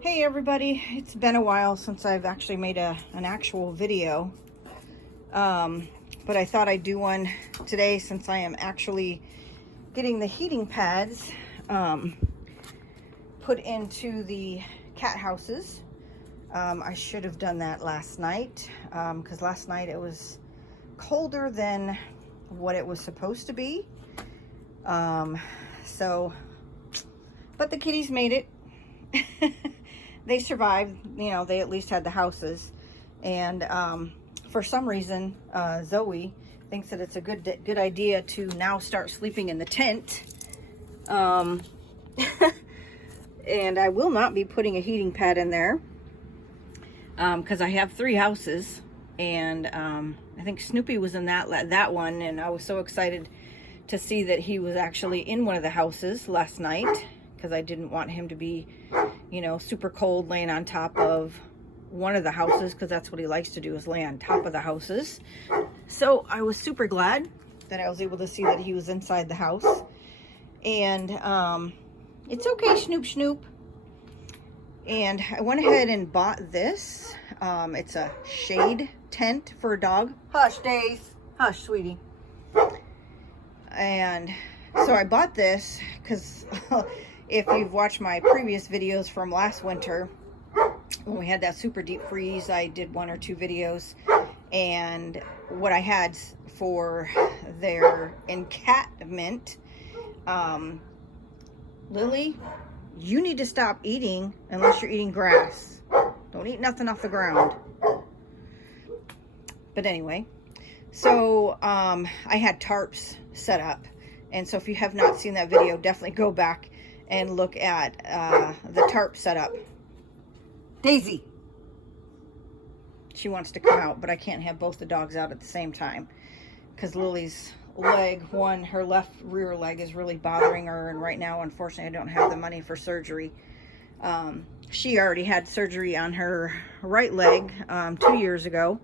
Hey everybody, it's been a while since I've actually made an actual video, but I thought I'd do one today since I am actually getting the heating pads put into the cat houses. I should have done that last night because last night it was colder than what it was supposed to be. But the kitties made it. They survived, you know, they at least had the houses. And for some reason, Zoe thinks that it's a good idea to now start sleeping in the tent. And I will not be putting a heating pad in there because I have 3 houses, and I think Snoopy was in that one, and I was so excited to see that he was actually in one of the houses last night, because I didn't want him to be, you know, super cold laying on top of one of the houses, because that's what he likes to do, is lay on top of the houses. So I was super glad that I was able to see that he was inside the house. And it's okay, Snoop Snoop. And I went ahead and bought this. It's a shade tent for a dog. Hush, Days. Hush, sweetie. And so I bought this because if you've watched my previous videos from last winter, when we had that super deep freeze, I did 1 or 2 videos. And what I had for their EnCatment, Lily, you need to stop eating unless you're eating grass. Don't eat nothing off the ground. But anyway, so I had tarps set up. And so if you have not seen that video, definitely go back and look at the tarp setup. Daisy! She wants to come out, but I can't have both the dogs out at the same time because Lily's leg, her left rear leg is really bothering her, and right now, unfortunately, I don't have the money for surgery. She already had surgery on her right leg 2 years ago,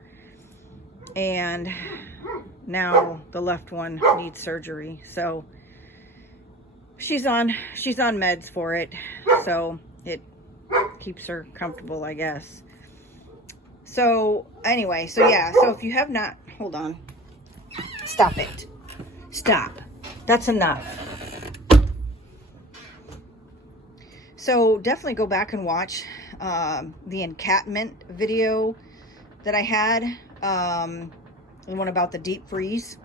and now the left one needs surgery. So she's on meds for it, so it keeps her comfortable, I guess. So anyway, so yeah, so if you have not, hold on, stop it, stop, that's enough. So definitely go back and watch the EnCatment video that I had, the one about the deep freeze,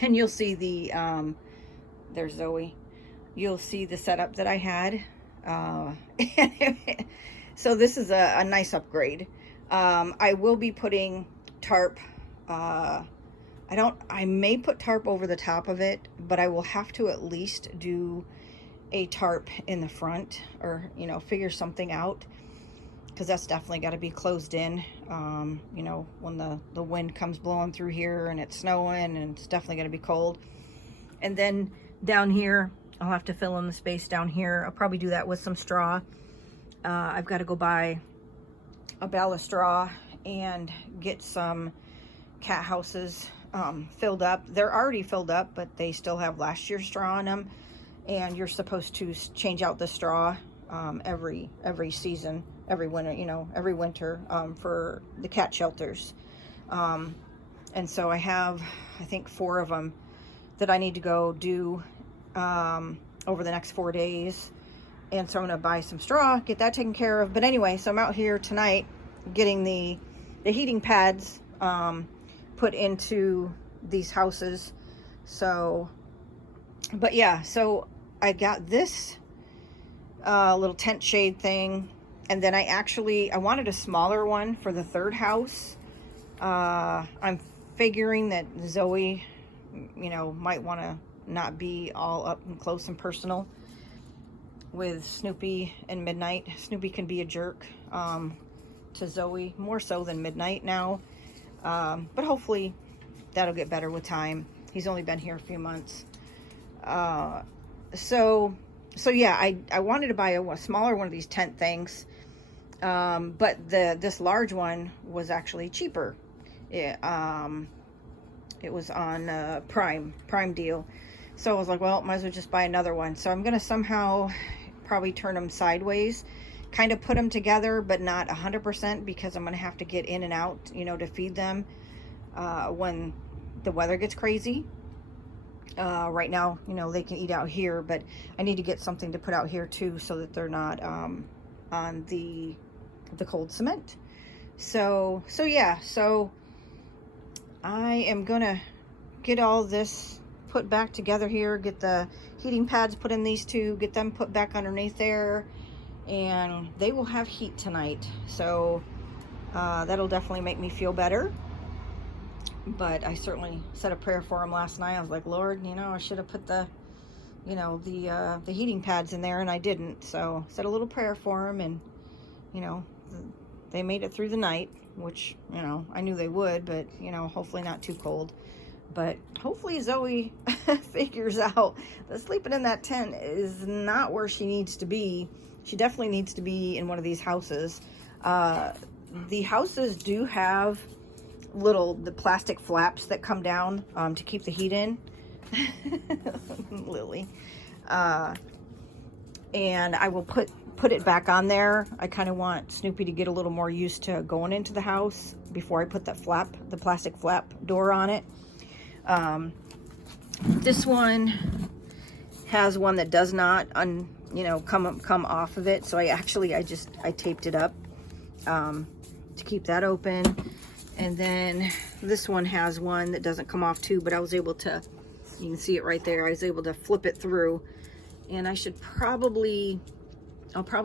and you'll see the there's Zoe, you'll see the setup that I had. So this is a nice upgrade. I will be putting tarp, I may put tarp over the top of it, but I will have to at least do a tarp in the front, or, you know, figure something out, because that's definitely got to be closed in. You know, when the wind comes blowing through here and it's snowing, and it's definitely going to be cold. And then down here, I'll have to fill in the space down here. I'll probably do that with some straw. I've got to go buy a bale of straw and get some cat houses filled up. They're already filled up, but they still have last year's straw in them, and you're supposed to change out the straw every season, every winter, you know, every winter for the cat shelters. And so I have, I think, 4 of them that I need to go do over the next 4 days. And so I'm going to buy some straw, get that taken care of. But anyway, so I'm out here tonight getting the heating pads put into these houses. So, but yeah, so I got this little tent shade thing. And then I wanted a smaller one for the 3rd house. I'm figuring that Zoe, you know, might want to not be all up and close and personal with Snoopy and Midnight. Snoopy can be a jerk to Zoe, more so than Midnight now. But hopefully that'll get better with time. He's only been here a few months. So yeah, I wanted to buy a smaller one of these tent things. But this large one was actually cheaper. It was on Prime deal. So I was like, well, might as well just buy another one. So I'm going to somehow probably turn them sideways, kind of put them together, but not 100% because I'm going to have to get in and out, you know, to feed them when the weather gets crazy. Right now, you know, they can eat out here, but I need to get something to put out here too so that they're not on the cold cement. So yeah, so I am gonna get all this put back together here, get the heating pads put in these two, get them put back underneath there, and they will have heat tonight. So that'll definitely make me feel better. But I certainly said a prayer for them last night. I was like, Lord, you know, I should have put the, you know, the heating pads in there, and I didn't. So said a little prayer for them, and you know, they made it through the night, which, you know, I knew they would, but you know, hopefully not too cold. But hopefully Zoe figures out that sleeping in that tent is not where she needs to be. She definitely needs to be in one of these houses. The houses do have the plastic flaps that come down to keep the heat in. Lily. And I will put it back on there. I kind of want Snoopy to get a little more used to going into the house before I put that the plastic flap door on it. This one has one that does not come off of it, so I taped it up to keep that open. And then this one has one that doesn't come off too, but I was able to, you can see it right there, I was able to flip it through. And I'll probably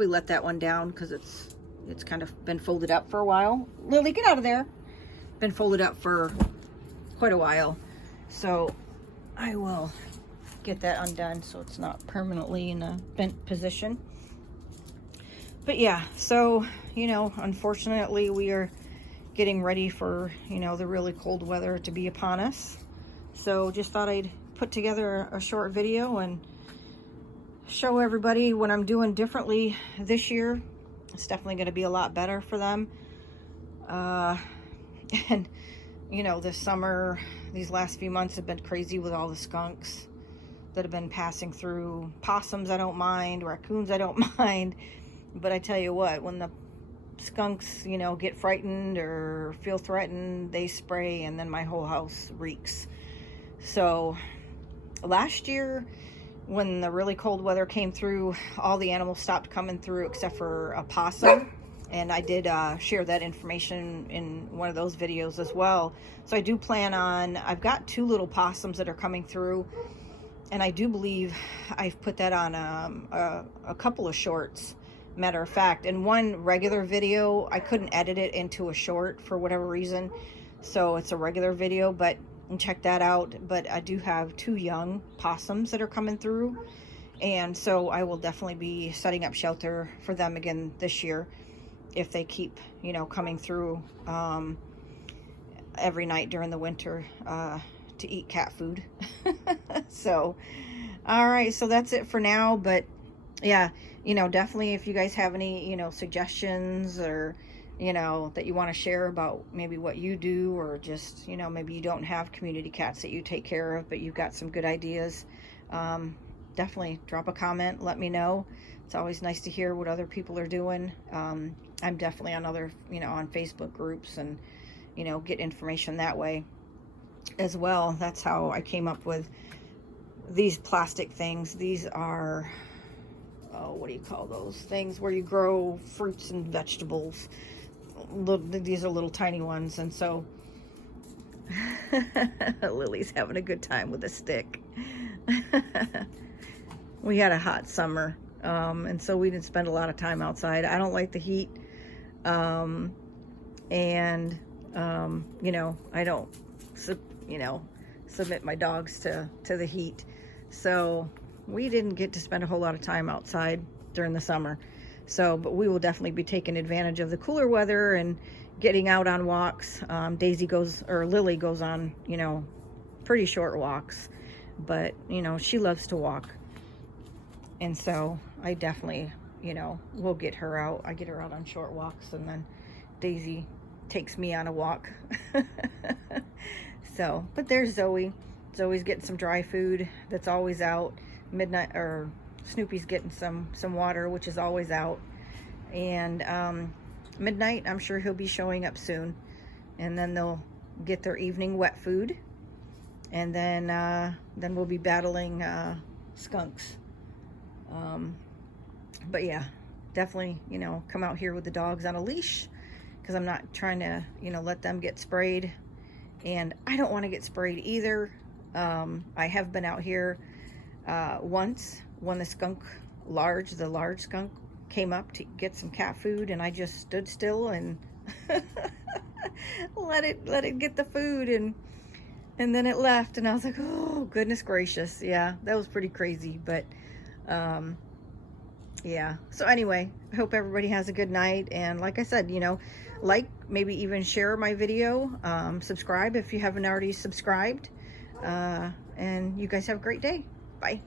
let that one down because it's kind of been folded up for a while. Lily, get out of there. Been folded up for quite a while. So I will get that undone so it's not permanently in a bent position. But yeah, so, you know, unfortunately we are getting ready for, you know, the really cold weather to be upon us. So just thought I'd put together a short video and show everybody what I'm doing differently this year. It's definitely going to be a lot better for them. And you know, this summer, these last few months have been crazy with all the skunks that have been passing through. Possums I don't mind, raccoons I don't mind, but I tell you what, when the skunks, you know, get frightened or feel threatened, they spray, and then my whole house reeks. So last year when the really cold weather came through, all the animals stopped coming through except for a possum, and I did share that information in one of those videos as well. So I do plan on, I've got 2 little possums that are coming through, and I do believe I've put that on a couple of shorts. Matter of fact, in one regular video, I couldn't edit it into a short for whatever reason, so it's a regular video, but check that out. But I do have 2 young possums that are coming through, and so I will definitely be setting up shelter for them again this year if they keep, you know, coming through every night during the winter to eat cat food. So all right, so that's it for now. But yeah, you know, definitely if you guys have any, you know, suggestions or, you know, that you want to share about maybe what you do, or just, you know, maybe you don't have community cats that you take care of, but you've got some good ideas, definitely drop a comment, let me know. It's always nice to hear what other people are doing. I'm definitely on other, you know, on Facebook groups, and, you know, get information that way as well. That's how I came up with these plastic things. These are, oh, what do you call those things where you grow fruits and vegetables? These are little tiny ones. And so Lily's having a good time with a stick. We had a hot summer, and so we didn't spend a lot of time outside. I don't like the heat, and you know, I don't submit my dogs to the heat, so we didn't get to spend a whole lot of time outside during the summer. So, but we will definitely be taking advantage of the cooler weather and getting out on walks. Lily goes on, you know, pretty short walks, but, you know, she loves to walk. And so I definitely, you know, will get her out. I get her out on short walks, and then Daisy takes me on a walk. So, but there's Zoe. Zoe's getting some dry food that's always out. Midnight, or Snoopy's getting some water, which is always out. and midnight, I'm sure he'll be showing up soon, and then they'll get their evening wet food, and then we'll be battling skunks. But yeah, definitely, you know, come out here with the dogs on a leash, because I'm not trying to, you know, let them get sprayed, and I don't want to get sprayed either. I have been out here once when the large skunk came up to get some cat food, and I just stood still and let it get the food, and then it left, and I was like, oh goodness gracious. Yeah, that was pretty crazy. But yeah, so anyway, I hope everybody has a good night, and like I said, you know, like, maybe even share my video, subscribe if you haven't already subscribed, and you guys have a great day. Bye.